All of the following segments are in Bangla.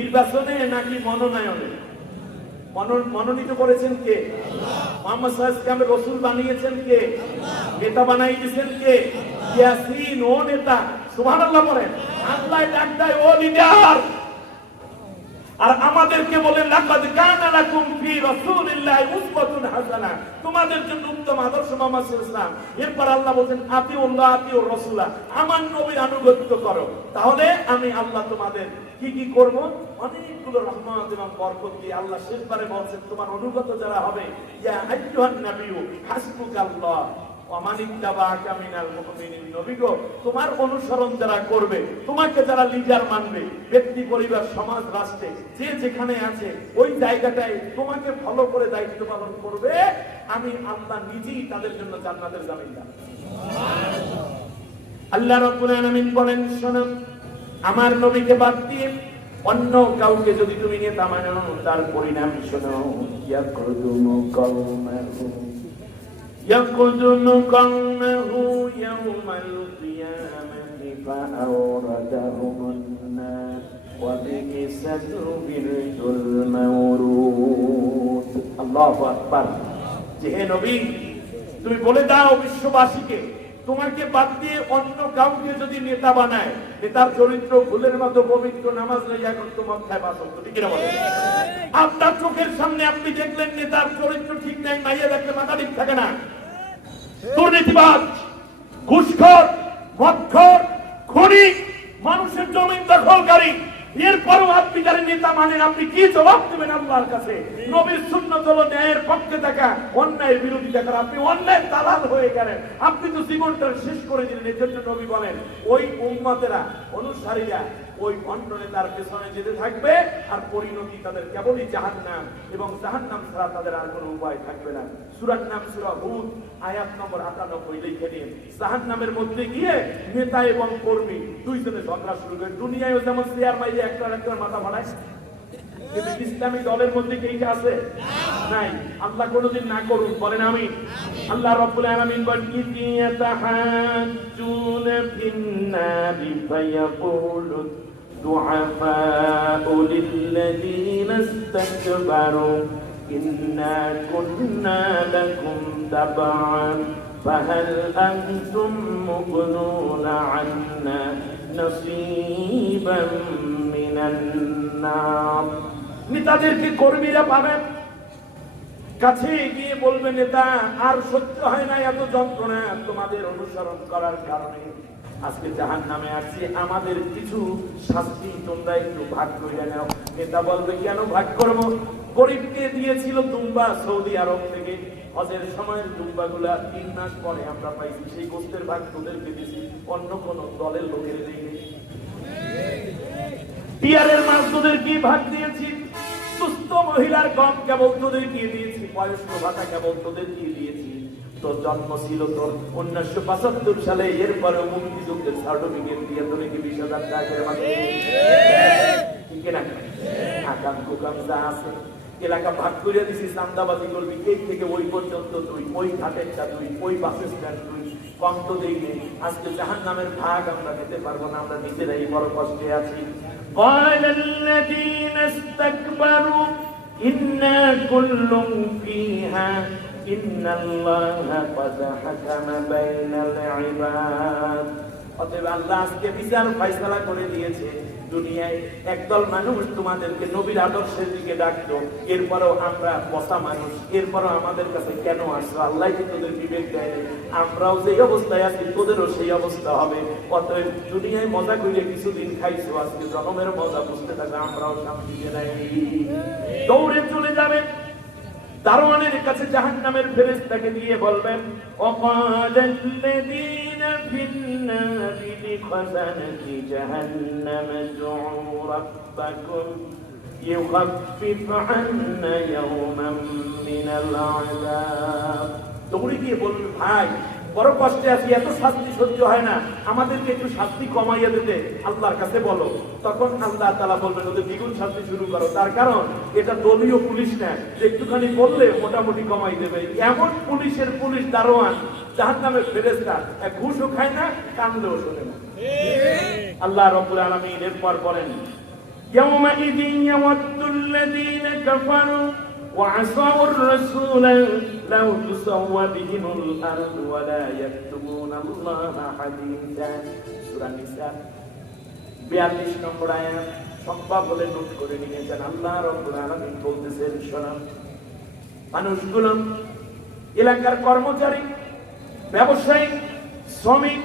নির্বাচনে নাকি মনোনয়নে? মনোনীত করেছেন কে? মুহাম্মদ সাল্লাল্লাহু আলাইহি ওয়াসাল্লাম রাসূল বানিয়েছেন কে? নেতা বানাই দিয়েছেন কে? ইয়াসিন ও নেতা। সুবহানাল্লাহ বলেন। আল্লাহ ডাক দেয় ও লিডার, আর আমাদেরকে বলেন লাকাদ কানা লাকুম ফি রাসূলিল্লাহি উসওয়াতুন হাসানাহ, তোমাদের জন্য উত্তম আদর্শ মুহাম্মদ সাল্লাল্লাহু আলাইহি ওয়াসাল্লাম। এরপর আল্লাহ বলেন আতিউল্লাহ আতিউর রাসূলা, আমার নবীর আনুগত্য করো। তাহলে আমি আল্লাহ তোমাদের কি কি করব? অনেকগুলো রহমত এবং বরকত দিয়ে আল্লাহ শেষবারে বলেন তোমার অনুগত যারা হবে, ইয়া আইয়ুহান নাবিয়্যু হাসবুকাল্লাহ ওয়া মান ইত্তাবাআকা মিনাল মুমিনিন, নবী গো তোমার অনুসরণ যারা করবে, তোমাকে যারা লিডার মানবে, ব্যক্তি পরিবার সমাজ রাষ্ট্রে যে যেখানে আছে ওই জায়গাটায় তোমাকে ফলো করে দায়িত্ব পালন করবে, আমি আল্লাহ নিজেই তাদের জন্য জান্নাতের জামিনদার। আল্লাহ রাব্বুল আলামিন বলেন শোনো, আমার নবীকে বাদ দিয়ে অন্য কাউকে যদি তুমি নেতা মানো তার পরিণাম শোনো, ইয়াকুদুমু কওমাহু ইয়াওমাল কিয়ামাতি ফাআওরাদাহুমুন নার ওয়া বিইসাতুল মাওরুদ। আল্লাহু আকবার। যে হে নবী, তুমি বলে দাও বিশ্ববাসীকে, তোমাকে বাদ দিয়ে অন্য কাউকে যদি নেতা বানায়, নেতার চরিত্র ফুলের মতো পবিত্র, নামাজ রোজা এখন তোমার খায় বাসন, ঠিক না বলেন? আপনার চোখের সামনে আপনি দেখলেন নেতার চরিত্র ঠিক নাই, মাইয়া দেখলে মাথা ঠিক থাকে না, দুর্নীতিবাজ, ঘুষখোর, মদখোর, খুনি, মানুষের জমিন দখলকারী, এরপরও আপনি যারা নেতা মানেন, আপনি কি জবাব দেবেন আল্লাহর কাছে? নবীর সুন্নাত হলো ন্যায়ের পক্ষে থাকা, অন্যায়ের বিরোধিতা করা। আপনি অন্যায়ের দালাল হয়ে গেলেন, আপনি তো জীবনটা শেষ করে দিলেন। এর জন্য নবী বলেন ওই উম্মতেরা, অনুসারীরা ওই ভণ্ড নেতার পেছনে যেতে থাকবে, আর পরিণতি তাদের কেবলই জাহান্নাম, এবং জাহান্নাম ছাড়া তাদের আর কোনো উপায় থাকবে না। সূরার নাম সূরা হুদ, আয়াত নম্বর 98 লিখে নিন। জাহান্নামের মধ্যে গিয়ে নেতা এবং কর্মী দুইজনে ঝগড়া শুরু করে। দুনিয়ায় যেমন চেয়ার মাইরে একটা মাথা ফাটায়, কিন্তু ইসলামী দলের মধ্যে কি আছে? নাই। আল্লাহ কোনদিন না করুন, বলেন আমিন। আল্লাহ রাব্বুল আলামিন বলেন ইয়াতাহাজ্জুনা ফিন-নারি ফায়াকুলু দুআফাউ লিল্লাযীনা ইসতাকবারু ইন্না কুন্না লাকুম তাবআন ফাহাল আনতুম মুগনুনা আন্না নসীবাম মিনান নার। নেতাদেরকে কর্মীরা পাবেন, কাছে গিয়ে বলবে নেতা আর সহ্য হয় না এত যন্ত্রণা তোমাদের অনুসরণ করার কারণে, আজকে জাহান্নামে আসছি, আমাদের কিছু শাস্তি তোমরা একটু ভাগ করে নাও। নেতা বলবে কেন ভাগ করবো? গরিবকে দিয়েছিল দুম্বা সৌদি আরব থেকে, হজের সময়ের দুম্বাগুলা 3 মাস পরে আমরা পাইছি, সেই গোস্তের ভাগ তোদেরকে দিয়েছি, অন্য কোন দলের লোকের দিকে। বিয়ারের মাছ তোদেরকে ভাগ দিয়েছি, সুস্থ মহিলার গম কেবল তোদেরকে দিয়েছি, বয়স্ক ভাতা কেবল তোদেরকে দিয়েছি। তোর জন্ম ছিল তোর 1975 সালে, এরপরে মুক্তিযুদ্ধের সার্টিফিকেট দিয়ে তোদেরকে 20,000 টাকা করে মাসে, ঠিক না? আকাম কুকাম যা আছে এলাকা ভাগ করে দিছি, চান্দাবাজি করবি, এই থেকে ওই পর্যন্ত তুই, ওই ঘাটেরটা তুই, ওই বাস স্ট্যান্ড তুই, কম তো দেখবি। আজকে জাহান্নামের ভাগ আমরা দিতে পারবো না, আমরা নিজেরাই বড় কষ্টে আছি। قال الذين استكبروا إنا كل فيها إن الله قد حكم بين العباد। অতএব আল্লাহ আজকে বিচার ফয়সালা করে দিয়েছে। দুনিয়ায় একদল মানুষ তোমাদেরকে নবীর আদর্শের দিকে ডাকতো, এরপরও আমরা পচা মানুষ, এরপরও আমাদের কাছে কেন আসছো? আল্লাহ কি তোদের বিবেক দেয়? আমরাও যে অবস্থায় আছি তোদেরও সেই অবস্থা হবে। অতএব দুনিয়ায় মজা করে কিছুদিন খাইছো, আজকে জনমের মজা বুঝতে থাকবে, আমরাও শান্তিতে নাই। দৌড়ে চলে যাবেন দারোয়ানের কাছে, জাহান্নামের ফেরেশতাকে দিয়ে বলবেন ওয়াকালাল্লাযীনা ফিন-নারি লিখাযানাতি জাহান্নাম উদউ রাব্বাকুম ইউখাফফিফ আন্না ইয়াওমান মিনাল আযাব। দৌড়ে গিয়ে বলবেন ভাই বড় কষ্টে আছি, এত শাস্তি সহ্য হয় না, আমাদেরকে একটু শাস্তি কমাইয়া দিতে আল্লাহর কাছে বলো। তখন আল্লাহ তাআলা বলবেন ওদের দ্বিগুণ শাস্তি শুরু করো। তার কারণ এটা দলীয় পুলিশ না, একটুখানি বললে মোটামুটি কমাই দেবে। এমন পুলিশের পুলিশ দারোয়ান, জাহান্নামের ফেরেশতা, ঘুষও খায় না, কানলেও শোনে না। আল্লাহ রাব্বুল আলামিন এরপর বলেন يومئذ يود الذين كفروا وعصوا الرسول لو تسوى بهم الأرض ولا يكتمون الله حديثا সূরা নিসা 42 নম্বর আয়াত সম্ভব হলে নোট করে নিয়েছেন। আল্লাহ রাব্বুল আলামিন বলতেছেন, শোনো মানুষগুলো, এলাকার কর্মচারী, ব্যবসায়ী, শ্রমিক,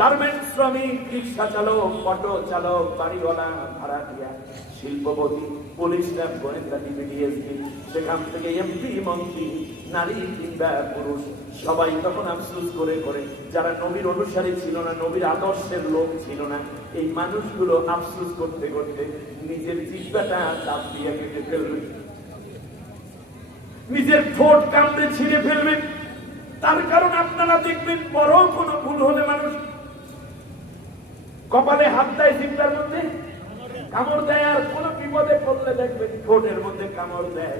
গার্মেন্টস শ্রমিক, রিক্সা চালক, অটো চালক, বাড়িওয়ালা, ভাড়াটিয়া, শিল্পপতি, পুলিশ, গোয়েন্দা, ডিবিডিএসপি, সেখান থেকে এমপি, মন্ত্রী, নারী কিংবা পুরুষ, সবাই তখন আফসোস করে করে, যারা নবীর অনুসারী ছিল না, নবীর আদর্শের লোক ছিল না, এই মানুষগুলো আফসোস করতে করতে নিজের জিহ্বাটা চাপ দিয়ে কেটে ফেলবে, নিজের ঠোঁট কামড়ে ছিঁড়ে ফেলবে। তার কারণ আপনারা দেখবেন, বড় কোনো ভুল হলে মানুষ কপালে হাত দেয়, জিহ্বার মধ্যে কামড় দেয়, আর কোন বিপদে পড়লে দেখবেন ঠোঁটের মধ্যে কামড় দেয়।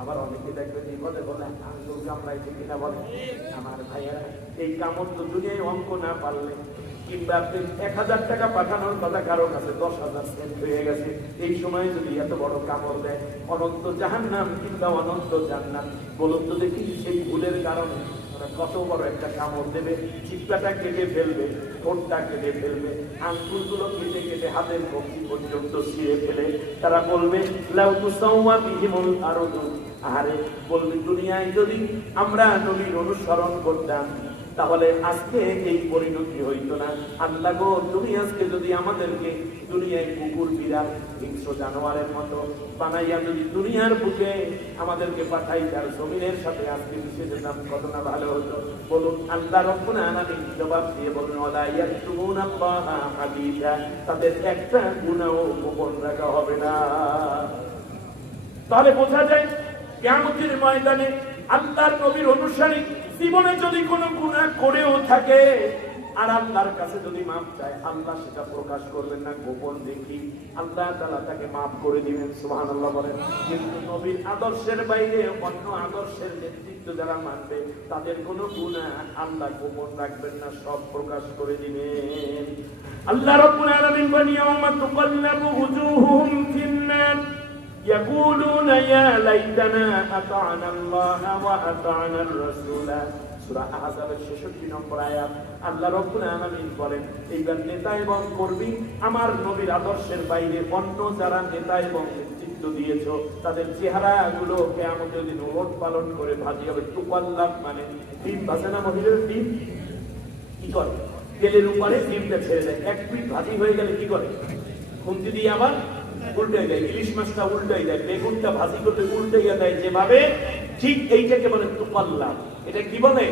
আবার অনেকে দেখবেন বিপদে বলে আঙ্গুল কামড়াইছে কিনা বলে। আমার ভাইয়া, এই কামড় তো দুনিয়ায় অঙ্ক না পারলে, কিংবা আপনি 1000 টাকা পাঠানোর কথা কারো কাছে 10,000 সেন্ট হয়ে গেছে, এই সময় যদি এত বড় কামড় দেয়, অনন্ত জাহান্নাম কিংবা অনন্ত জান্নাত, বলুন তো দেখি সেই ভুলের কারণে কত বড় একটা কামড় দেবে, জিহ্বাটা কেটে ফেলবে, ঠোঁটটা কেটে ফেলবে, আঙ্গুলগুলো কেটে কেটে হাতের কবজি পর্যন্ত ছিঁড়ে ফেলে তারা বলবে লাউ তুসাওয়া বিহিমুল আরদু। আরে বলবে, দুনিয়ায় যদি আমরা নবীর অনুসরণ করতাম তাহলে আজকে এই পরিণতি হইতো না। আল্লাহ গো, তুমি আজকে যদি আমাদেরকে দুনিয়ায় কুকুর, বিড়াল, হিংস্র জানোয়ারের মতো বানাইয়া যদি দুনিয়ার বুকে আমাদেরকে পাঠাইতার, জমিনের সাথে আজকে মিশে যেতাম, কত না ভালো হতো। বলুন, আল্লাহ রাব্বুল আলামিন জবাব দিয়ে বলেন, ওয়ালা ইয়াকতুমুনাল্লাহা হাদিসা, তাদের একটা গুনাহও গোপন রাখা হবে না। তাহলে বোঝা যায়, কিয়ামতের ময়দানে আল্লাহর নবীর অনুসারী জীবনে যদি কোনো গুনাহ করেও থাকে আর আল্লাহর কাছে যদি মাফ চায়, আল্লাহ সেটা প্রকাশ করবেন না, গোপন দেখি আল্লাহ তাআলা তাকে মাফ করে দিবেন। সুবহানাল্লাহ বলেন। কিন্তু নবীর আদর্শের বাইরে অন্য আদর্শের নেতৃত্ব যারা মানবে, তাদের কোনো গুনাহ আল্লাহ গোপন রাখবেন না, সব প্রকাশ করে দিবেন। আল্লাহ রাব্বুল আলামিন বলেন, ইয়াওমা তুকাল্লাবু উজুহুহুম ফিন-নার يقولون يا ليتنا أطعنا الله وأطعنا الرسول। সূরা আহজাবের 66 নম্বর আয়াত। আল্লাহ রাব্বুল আলামিন বলেন, এইবার নেতা এবং কর্মী, আমার নবীর আদর্শের বাইরে অন্য যারা নেতা এবং নেতৃত্ব দিয়েছো, তাদের চেহারাগুলো কিয়ামতের দিন ওলট পালট করে ভাজি হবে। তুকাল্লাব মানে ডিম ভাজে না, মহিলার ডিম কি করে, তেলের উপরে ডিমটা ছেড়ে দেয়, এক পিঠ ভাজি হয়ে গেলে কি করে, খুন্তি দিয়ে আবার উল্টাই দেয়, ইলিশ মাছটা উল্টাই দেয়, বেগুনটা ভাজি করতে উল্টাইয়া দেয় যেভাবে, ঠিক এইটাকে বলে তুকাল্লাব। এটা কি বলে?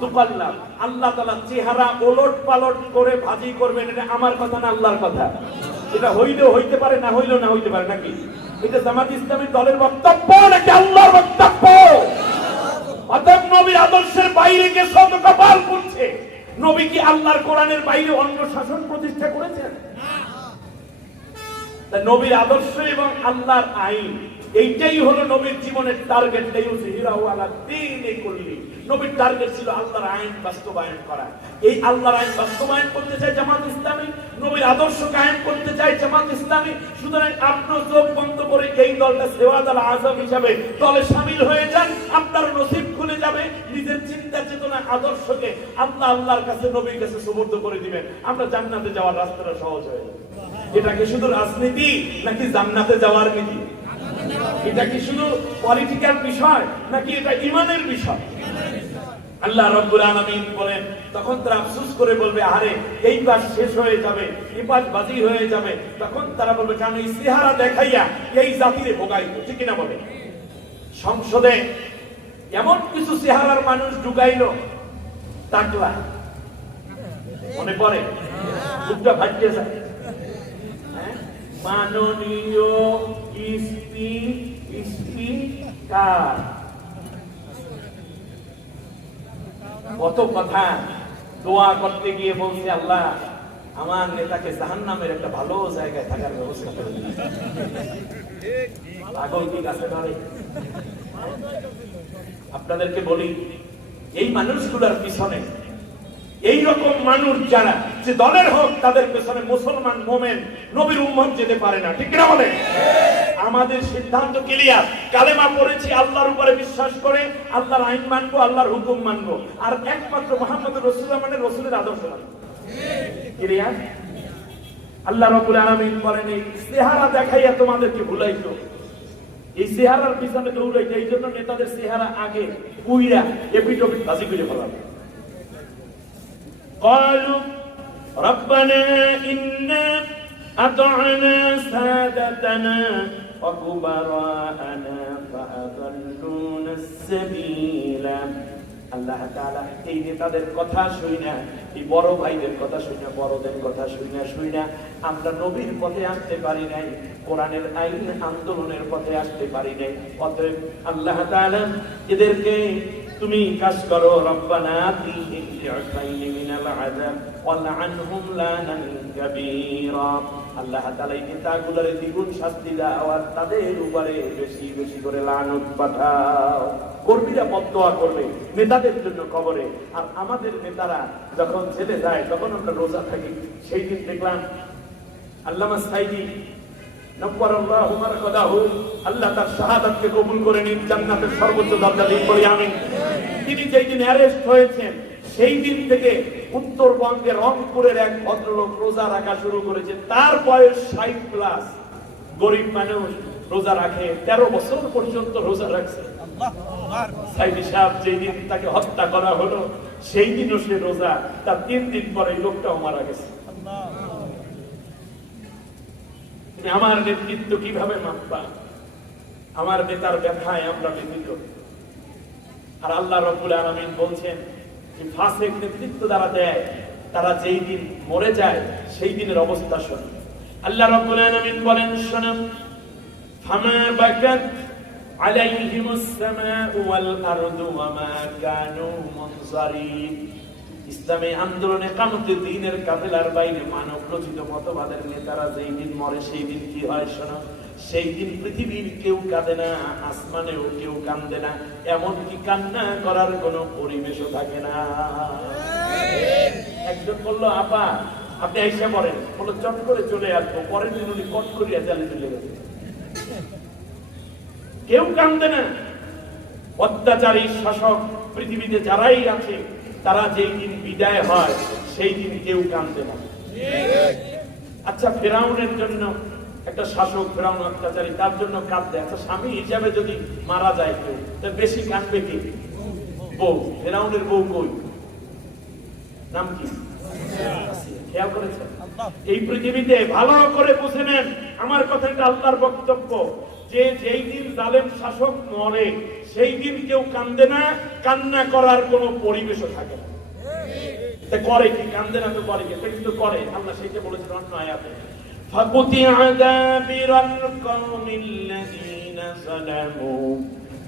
তুকাল্লাব। আল্লাহ তাআলা চেহারা ওলট পালট করে ভাজি করবেন, এটা আমার কথা না, আল্লাহর কথা। এটা হইলেও হইতে পারে, না হইলেও না হইতে পারে, নাকি? এটা জামাত ইসলামী দলের বক্তব্য নাকি আল্লাহর বক্তব্য? অতএব নবীর আদর্শের বাইরে কে শত কপাল করছে। নবী কি আল্লাহর কোরআনের বাইরে অন্য শাসন প্রতিষ্ঠা করেছেন? নবীর আদর্শ এবং আল্লাহর আইন, এইটাই হলো নবীর জীবনের টার্গেট। নবীর টার্গেট ছিল আল্লাহর আইন বাস্তবায়ন করা। এই আল্লাহর আইন বাস্তবায়ন করতে চায় জামাত ইসলামী, নবীর আদর্শ কায়েম করতে চায় জামাত ইসলামী। সুতরাং আপনার চোখ বন্ধ করে এই দলটা সেওয়াদ আল আজম হিসাবে দলে শামিল হয়ে যান, আপনার নসিব খুলে যাবে। নিজের চিন্তা চেতনা আদর্শকে আল্লাহর কাছে, নবীর কাছে সুপর্দ করে দিবেন, আমরা জান্নাতে যাওয়ার রাস্তাটা সহজ হয়ে যাবে। এটা কি শুধু রাজনীতি নাকি জান্নাতে যাওয়ার নীতি? এটা কি শুধু পলিটিক্যাল বিষয় নাকি এটা ঈমানের বিষয়? আল্লাহ রাব্বুল আলামিন বলেন, তখন তারা আফসোস করে বলবে, আরে এই পাশ শেষ হয়ে যাবে, এই পাশ বাজি হয়ে যাবে। তখন তারা বলবে, কারণ এই চেহারা দেখাইয়া এই জাতিরে ভোগাইতো, ঠিক কিনা বলে? সংসদে এমন কিছু চেহারার মানুষ ঢুকাইলো, টাকলা মনে পড়ে, মুখটা ভাজিয়ে যায়, মাননীয় স্পিকার, কত কথা দোয়া করতে গিয়ে বলছে, আল্লাহ আমার নেতাকে জাহান্নামের একটা ভালো জায়গায় থাকার ব্যবস্থা করে দিন। পাগল কি কাছে ধরে? আপনাদেরকে বলি, এই মানুষগুলোর পিছনে, এই রকম মানুষ যারা যে দলের হোক তাদের পেছনে মুসলমান মোমেন নবীর উম্মত যেতে পারে না, ঠিক না বলে? আমাদের সিদ্ধান্ত ক্লিয়ার, কালেমা পড়েছি, আল্লাহর উপরে বিশ্বাস করে আল্লাহর আইন মানবো, আল্লাহর হুকুম মানবো, আর একমাত্র মুহাম্মদ রাসূলুল্লাহ মানে রাসূলের আদর্শ মানবো। ক্লিয়ার? আল্লাহ রাব্বুল আলামিন বলেন এই চেহারা দেখাইয়া তোমাদেরকে ভুলাইছো, এই চেহারার পিছনে দৌড়াইতে, এই জন্য নেতাদের চেহারা আগে পুইরা এপিটপিট বাজি করে ফেলাবে। قالوا ربنا إنا أطعنا سادتنا وكبراءنا فأضلونا السبيل। আল্লাহ তাআলা এই নেতাদের কথা শুই না, এই বড় ভাইদের কথা শুই না, বড়দের কথা শুই না আমরা নবীর পথে আসতে পারি নাই, কোরআনের আইন আন্দোলনের পথে আসতে পারি নাই। অতএব আল্লাহ তাআলা এদেরকে তুমি কাজ করো, রব্বানা আতিহিম বি'আফাইনি মিনাল আযাব ওয়ালআনহুম লানান কাবীরা। আল্লাহ তাআলা এই নেতাগুলোর দ্বিগুণ শাস্তি দাও আর তাদের উপরে বেশি বেশি করে লানত পাঠাও। কর্মীরা বদদোয়া করবে নেতাদের জন্য কবরে, আর আমাদের নেতারা যখন জেলে যায় তখন আমরা রোজা থাকি। সেই দিন দেখলাম আল্লামা সাইদি নব্বরাল্লাহু মারকাদাহু, আল্লাহ তার শাহাদাতকে কবুল করে নিন, জান্নাতের সর্বোচ্চ দরজা দিন, বলি আমিন। তিনি যেই দিন অ্যারেস্ট হয়েছেন সেই দিন থেকে উত্তরবঙ্গের রংপুরের এক ভদ্রলোক রোজা রাখা শুরু করেছে। তার বয়স 60 প্লাস, গরিব মানুষ, রোজা রাখে, 13 বছর পর্যন্ত রোজা রাখছে। সাইদি সাহেব যেই দিন তাকে হত্যা করা হলো সেই দিনও সে রোজা, তার 3 দিন পরে লোকটাও মারা গেছে। আমার নেতৃত্ব কিভাবে মাপবা? আমার নেতার ব্যথায় আমরা ব্যথিত। আর আল্লাহ রাব্বুল আলামিন বলছেন যে ফাসিক নেতৃত্ব যারা দেয় তারা যেই দিন মরে যায় সেই দিনের অবস্থা শোনো। আল্লাহ রাব্বুল আলামিন বলেন শোনো, ফামা বাকাত আলাইহিমুস সামাউ ওয়াল আরদু ওয়া মা কানু মুনজারিন। ইসলামী আন্দোলনে কামতের দিনের কাফেলার বাইরে মানব রচিত মতবাদের নেতারা যেই দিন মরে সেই দিন কি হয় শোনো, সেই দিন পৃথিবীর কেউ কাঁদে না, আসমানেও কেউ কান্দে না, এমনকি কান্না করার কোনো পরিবেশও থাকে না। একজন বললো আপা আপনি এসে পড়েন, বললো চট করে চলে আসবো, পরের দিন উনি কট করিয়া চালিয়ে চলে গেছে। কেউ কান্দে না। অত্যাচারী শাসক পৃথিবীতে যারাই আছে তারা যেই দিন বিদায় হয় সেই দিন কেউ কান্দে না। আচ্ছা ফেরাউনের জন্য একটা শাসক, ফেরাউন অত্যাচারী, তার জন্য কাঁদবে। আচ্ছা স্বামী হিসাবে যদি মারা যায় কেউ, তো বেশি কাঁদবে কি? বউ। ফেরাউনের বউ কই? নাম কি? খেয়াল করেছেন? এই পৃথিবীতে ভালো করে বুঝে নেন আমার কথাটা আল্লাহর বক্তব্য, যে যেই দিন জালেম শাসক মরে সেই দিন কেউ কান্দে না, কান্না করার কোনো পরিবেশও থাকে না। করে কি? কান্দে না তো করে কি? কিন্তু করে। আল্লাহ সেইটা বলেছেন অন্য আয়াতে, ফাকুতিআ দাবিরাল কওমিল্লাযীনা যালামু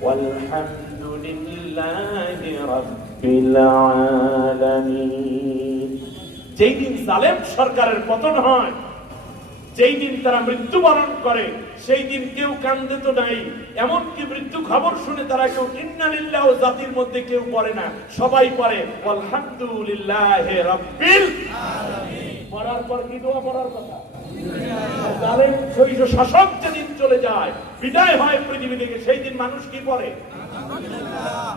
ওয়ালহামদুলিল্লাহি রাব্বিল আলামিন। যেই দিন জালেম সরকারের পতন হয়, যেই দিন তারা মৃত্যুবরণ করে সেই দিন কেউ কান্দে তো নাই, এমনকি মৃত্যু খবর শুনে তারা কেউ ইন্না লিল্লাহি জাতির মধ্যে কেউ পড়ে না, সবাই পড়ে আলহামদুলিল্লাহি রাব্বিল আলামিন। পড়ার পর কি দোয়া পড়ার কথা? জালেম শৈশ শাসক যেদিন চলে যায়, বিদায় হয় পৃথিবী থেকে, সেই দিন মানুষ কি পড়ে? আলহামদুলিল্লাহ।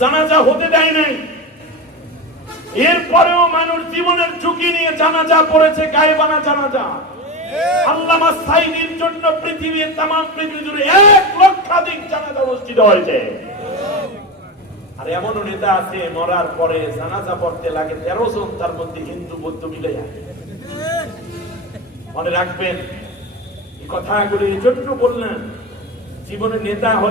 জানাজা হতে দেয় নাই, এরপরেও মানুষ জীবনের ঝুঁকি নিয়ে জানাজা পড়েছে, গায়েবানা জানাজা। আল্লামা সাইদির জন্য পৃথিবীর তামাম পৃথিবী জুড়ে 1 লক্ষাধিক জানাজা অনুষ্ঠিত হয়েছে। আর এমন নেতা আছে মরার পরে জানাজা পড়তে লাগে 13 জন, তার মধ্যে হিন্দু বৌদ্ধ মিলে যায়। মনে রাখবেন এই কথাগুলো এই জন্য বললেন, জীবনে নেতা হলে